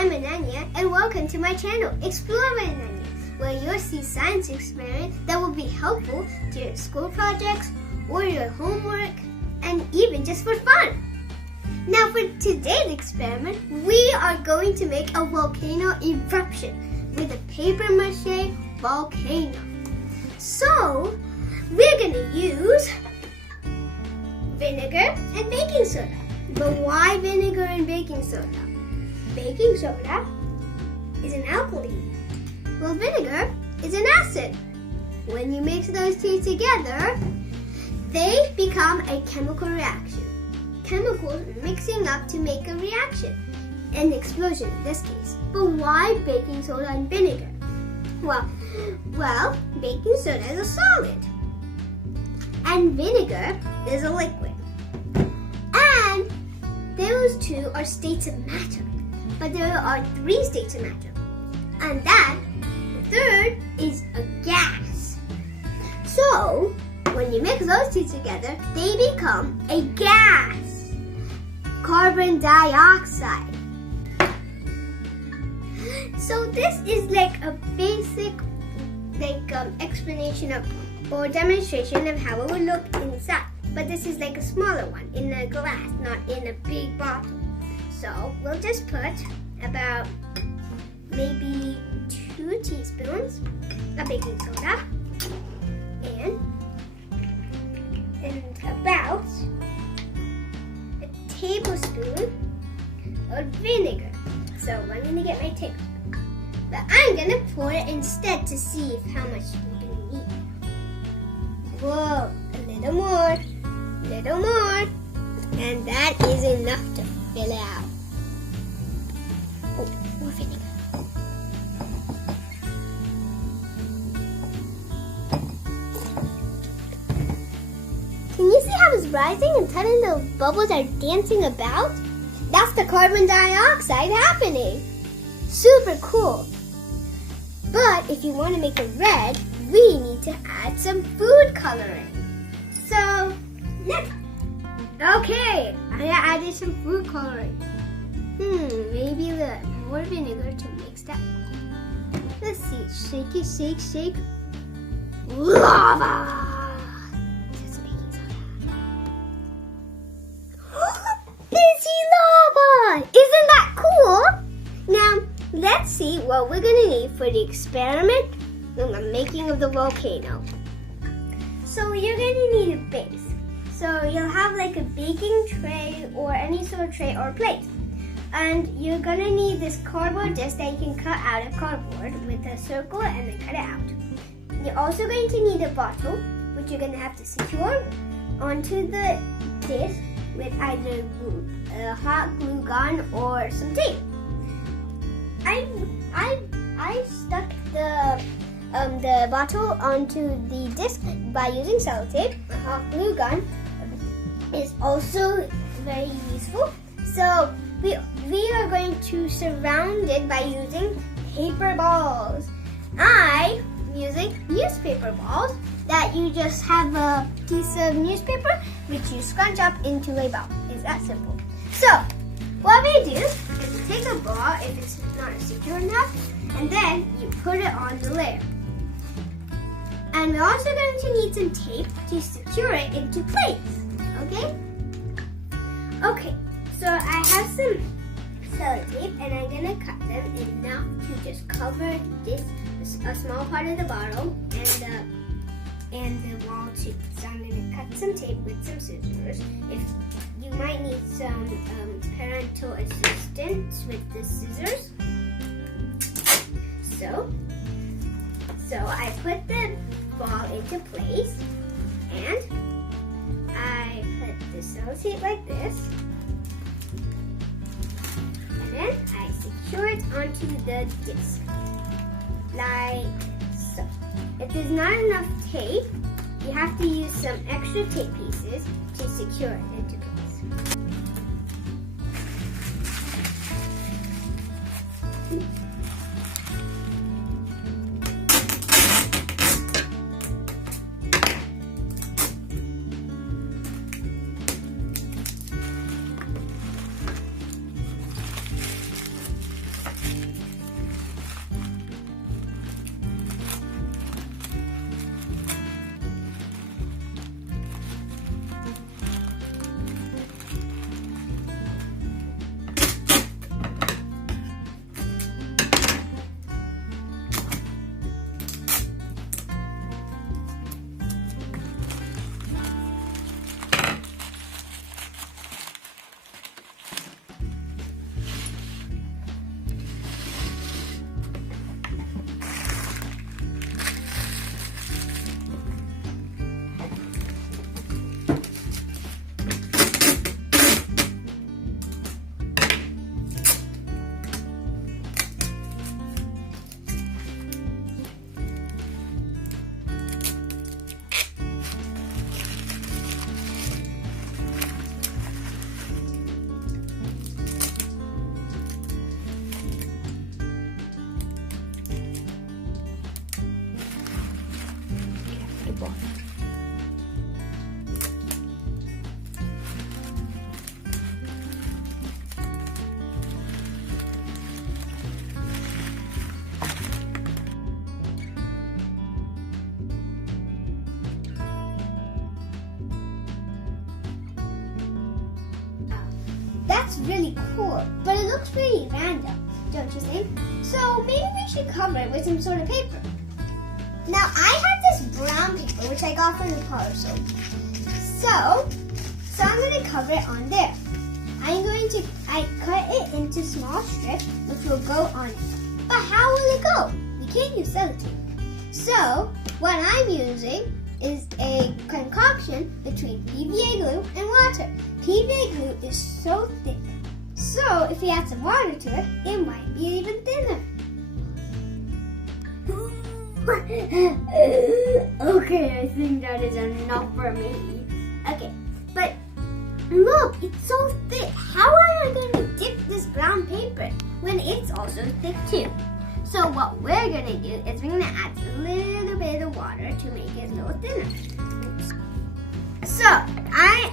I'm Ananya and welcome to my channel, Explore with Ananya, where you'll see science experiments that will be helpful to your school projects or your homework and even just for fun. Now for today's experiment, we are going to make a volcano eruption with a paper mache volcano. So we're going to use vinegar and baking soda. But why vinegar and baking soda? Baking soda is an alkali, while vinegar is an acid. When you mix those two together, they become a chemical reaction. Chemicals mixing up to make a reaction, an explosion in this case. But why baking soda and vinegar? Well, baking soda is a solid, and vinegar is a liquid. And those two are states of matter. But there are three states of matter. And that, the third, is a gas. So, when you mix those two together, they become a gas. Carbon dioxide. So this is like a basic explanation of or demonstration of how it would look inside. But this is like a smaller one in a glass, not in a big bottle. So we'll just put about maybe 2 teaspoons of baking soda and about a tablespoon of vinegar. So I'm gonna get my tablespoon. But I'm gonna pour it instead to see how much we're gonna need. Whoa, a little more, and that is enough to fill it out. Oh, more vinegar. Can you see how it's rising and suddenly the bubbles are dancing about? That's the carbon dioxide happening. Super cool. But if you want to make it red, we need to add some food coloring. So, next. Okay, I added some food coloring. Maybe a little more vinegar to mix that. Let's see. Shake it, shake. Lava! Just making soda. It's lava! Isn't that cool? Now, let's see what we're gonna need for the experiment and the making of the volcano. So you're gonna need a base. So you'll have like a baking tray or any sort of tray or plate. And you're gonna need this cardboard disc that you can cut out of cardboard with a circle and then cut it out. You're also going to need a bottle, which you're gonna have to secure onto the disc with either a hot glue gun or some tape. I stuck the bottle onto the disc by using sellotape. A hot glue gun is also very useful. So we are going to surround it by using paper balls. I'm using newspaper balls that you just have a piece of newspaper which you scrunch up into a ball. It's that simple. So what we do is take a ball if it's not secure enough, and then you put it on the layer. And we're also going to need some tape to secure it into place. Okay, so I have some sellotape and I'm gonna cut them enough to just cover this, a small part of the bottle and the wall too. So I'm gonna cut some tape with some scissors. If you might need some parental assistance with the scissors. So I put the ball into place and I put the sellotape like this, and then I secure it onto the disc, like so. If there's not enough tape, you have to use some extra tape pieces to secure it into place. table. That's really cool, but it looks pretty random, don't you think? So maybe we should cover it with some sort of paper. Now I have this brown paper which I got from the parlor store. So I'm going to cover it on there. I cut it into small strips which will go on it. But how will it go? We can't use sellotape. So what I'm using is a concoction between PVA glue and water. PVA glue is so thick, so if you add some water to it, it might be even thinner. Okay, I think that is enough for me. Okay, but look, it's so thick. How am I going to dip this brown paper when it's also thick too? So what we're going to do is we're going to add a little bit of water to make it a little thinner. So,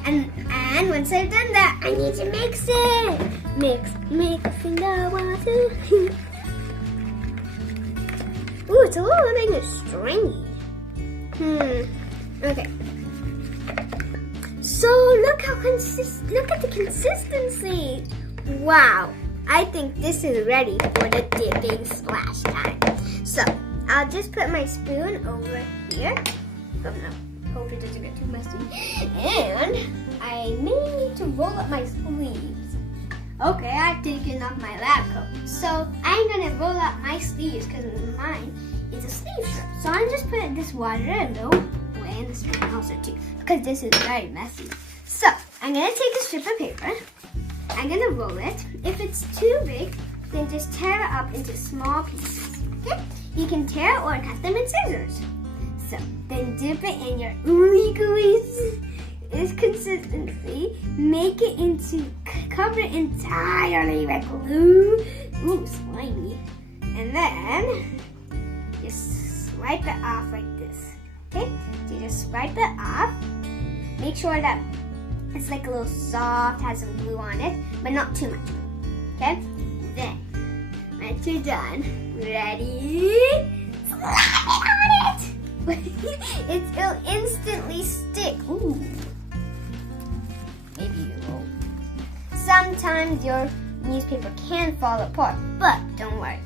and once I've done that, I need to mix it. Mixing the water. Ooh, it's a little bit stringy. Okay. So look at the consistency. Wow, I think this is ready for the dipping splash time. So, I'll just put my spoon over here. Oh no. Hope it doesn't get too messy. And I may need to roll up my sleeves. Okay, I've taken off my lab coat. So I'm gonna roll up my sleeves because mine is a sleeve shirt. So I'm just putting this water a little way in the spoon also too, because this is very messy. So I'm gonna take a strip of paper. I'm gonna roll it. If it's too big, then just tear it up into small pieces. Okay? You can tear or cut them in scissors. So then dip it in your ooey gooey consistency. Make it cover it entirely with glue. Ooh, slimy. And then just swipe it off like this. Okay? So just swipe it off. Make sure that it's like a little soft, has some glue on it, but not too much glue. Okay? Then, once you're done, ready? Slap it on it! It'll instantly stick. Ooh. Maybe you will. Sometimes your newspaper can fall apart, but don't worry.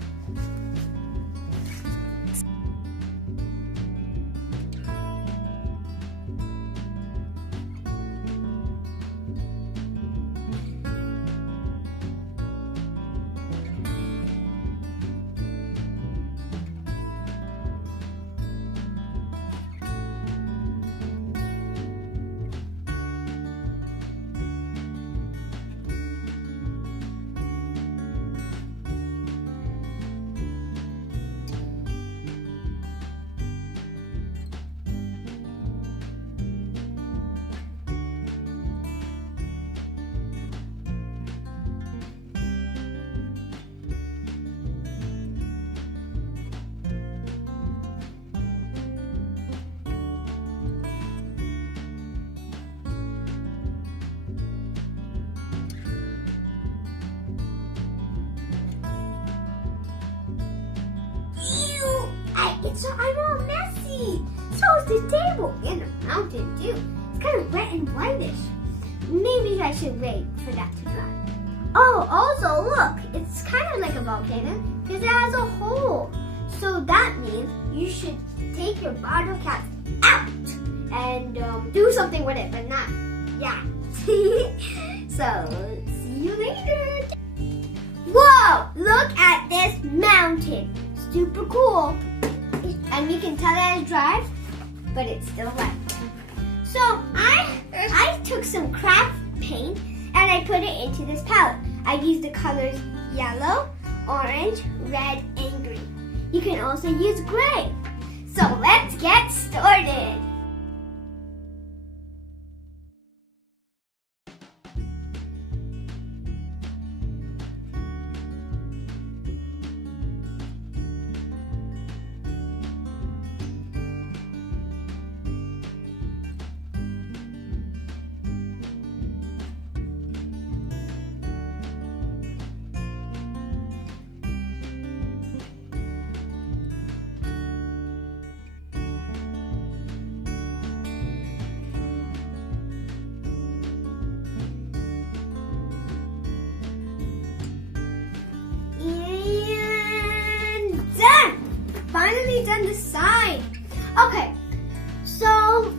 I'm all messy. So is the table and the mountain too. It's kind of wet and whitish. Maybe I should wait for that to dry. Oh, also look, it's kind of like a volcano because it has a hole. So that means you should take your bottle cap out and do something with it, but not, yeah. So, see you later. Whoa, look at this mountain. Super cool. And you can tell that it's dry, but it's still wet. So I took some craft paint and I put it into this palette. I used the colors yellow, orange, red, and green. You can also use gray. So let's get started. quickly done the side. Okay, so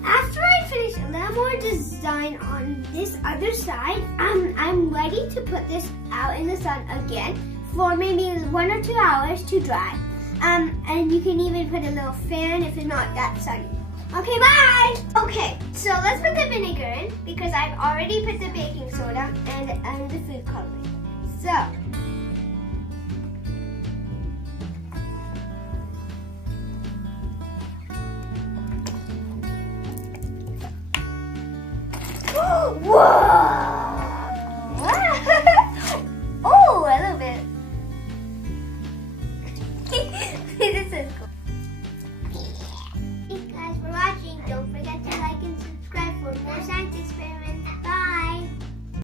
after I finish a little more design on this other side, I'm ready to put this out in the sun again for maybe 1 or 2 hours to dry. And you can even put a little fan if it's not that sunny. Okay, bye! Okay, so let's put the vinegar in because I've already put the baking soda and the food coloring. So, whoa!